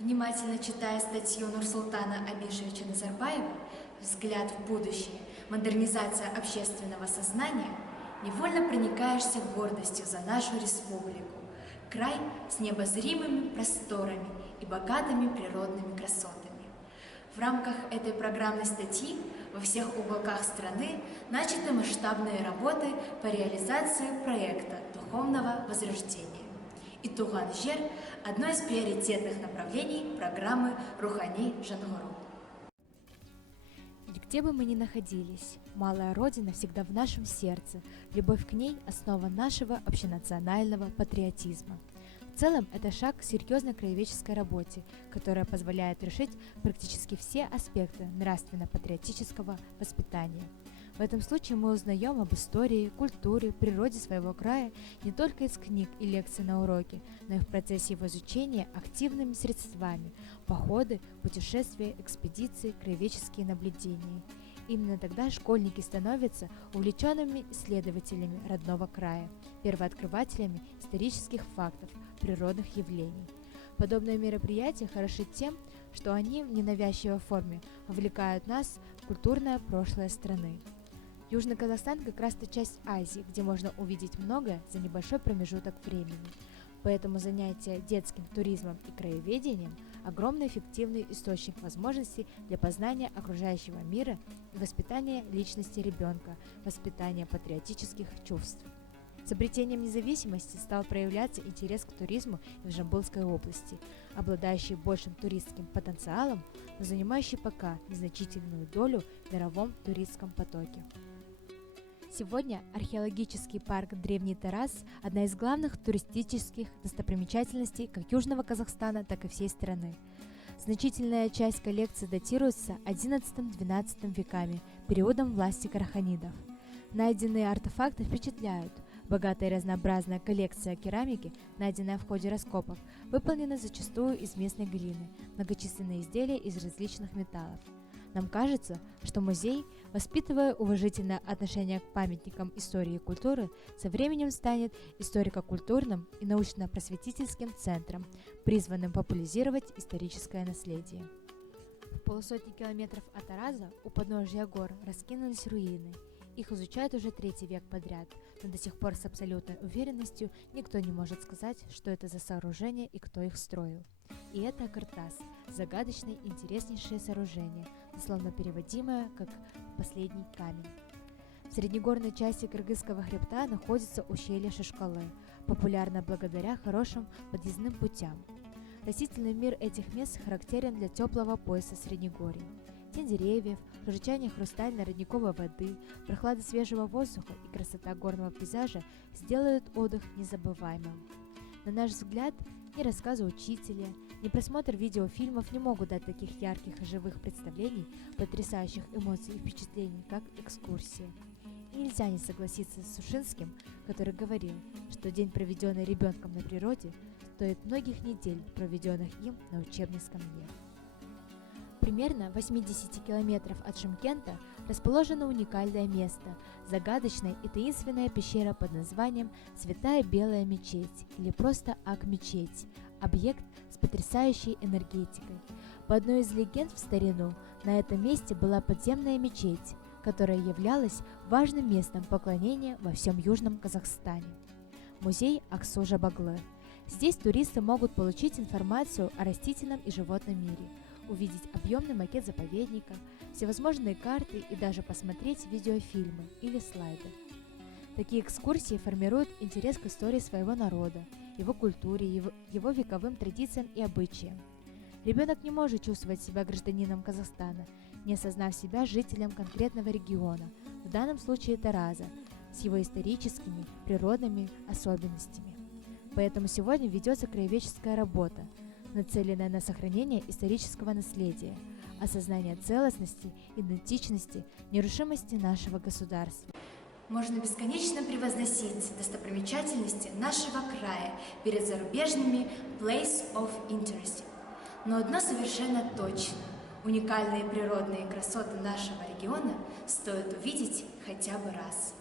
Внимательно читая статью Нурсултана Абишевича Назарбаева «Взгляд в будущее. Модернизация общественного сознания», невольно проникаешься гордостью за нашу республику, край с необозримыми просторами и богатыми природными красотами. В рамках этой программной статьи во всех уголках страны начаты масштабные работы по реализации проекта духовного возрождения. И Туган Жер – одно из приоритетных направлений программы Рухани Жангору. Где бы мы ни находились, малая Родина всегда в нашем сердце. Любовь к ней – основа нашего общенационального патриотизма. В целом, это шаг к серьезной краеведческой работе, которая позволяет решить практически все аспекты нравственно-патриотического воспитания. В этом случае мы узнаем об истории, культуре, природе своего края не только из книг и лекций на уроке, но и в процессе его изучения активными средствами – походы, путешествия, экспедиции, краеведческие наблюдения. Именно тогда школьники становятся увлеченными исследователями родного края, первооткрывателями исторических фактов, природных явлений. Подобные мероприятия хороши тем, что они в ненавязчивой форме вовлекают нас в культурное прошлое страны. Южный Казахстан как раз та часть Азии, где можно увидеть многое за небольшой промежуток времени. Поэтому занятия детским туризмом и краеведением – огромный эффективный источник возможностей для познания окружающего мира и воспитания личности ребенка, воспитания патриотических чувств. С обретением независимости стал проявляться интерес к туризму и в Жамбылской области, обладающей большим туристским потенциалом, но занимающей пока незначительную долю в мировом туристском потоке. Сегодня археологический парк Древний Тарас – одна из главных туристических достопримечательностей как Южного Казахстана, так и всей страны. Значительная часть коллекции датируется XI-XII веками, периодом власти караханидов. Найденные артефакты впечатляют. Богатая и разнообразная коллекция керамики, найденная в ходе раскопок, выполнена зачастую из местной глины, многочисленные изделия из различных металлов. Нам кажется, что музей, воспитывая уважительное отношение к памятникам истории и культуры, со временем станет историко-культурным и научно-просветительским центром, призванным популяризировать историческое наследие. В полусотни километров от Тараза у подножия гор раскинулись руины. Их изучают уже третий век подряд, но до сих пор с абсолютной уверенностью никто не может сказать, что это за сооружение и кто их строил. И это Акыртас – загадочное и интереснейшее сооружение, дословно переводимое как «последний камень». В среднегорной части Кыргызского хребта находится ущелье Шишкалы, популярное благодаря хорошим подъездным путям. Растительный мир этих мест характерен для теплого пояса Среднегорья. Тень деревьев, журчание хрустальной родниковой воды, прохлада свежего воздуха и красота горного пейзажа сделают отдых незабываемым. На наш взгляд, ни рассказы учителя, ни просмотр видеофильмов не могут дать таких ярких и живых представлений, потрясающих эмоций и впечатлений, как экскурсия. И нельзя не согласиться с Сушинским, который говорил, что день, проведенный ребенком на природе, стоит многих недель, проведенных им на учебной скамье. Примерно в 80 километров от Шымкента расположено уникальное место – загадочная и таинственная пещера под названием «Святая Белая мечеть» или просто Ак-мечеть – объект с потрясающей энергетикой. По одной из легенд в старину, на этом месте была подземная мечеть, которая являлась важным местом поклонения во всем Южном Казахстане. Музей Аксу-Жабаглы. Здесь туристы могут получить информацию о растительном и животном мире, увидеть объемный макет заповедника, всевозможные карты и даже посмотреть видеофильмы или слайды. Такие экскурсии формируют интерес к истории своего народа, его культуре, его вековым традициям и обычаям. Ребенок не может чувствовать себя гражданином Казахстана, не осознав себя жителем конкретного региона, в данном случае Тараза, с его историческими, природными особенностями. Поэтому сегодня ведется краеведческая работа, нацеленная на сохранение исторического наследия, осознание целостности, идентичности, нерушимости нашего государства. Можно бесконечно превозносить достопримечательности нашего края перед зарубежными place of interest. Но одно совершенно точно – уникальные природные красоты нашего региона стоит увидеть хотя бы раз.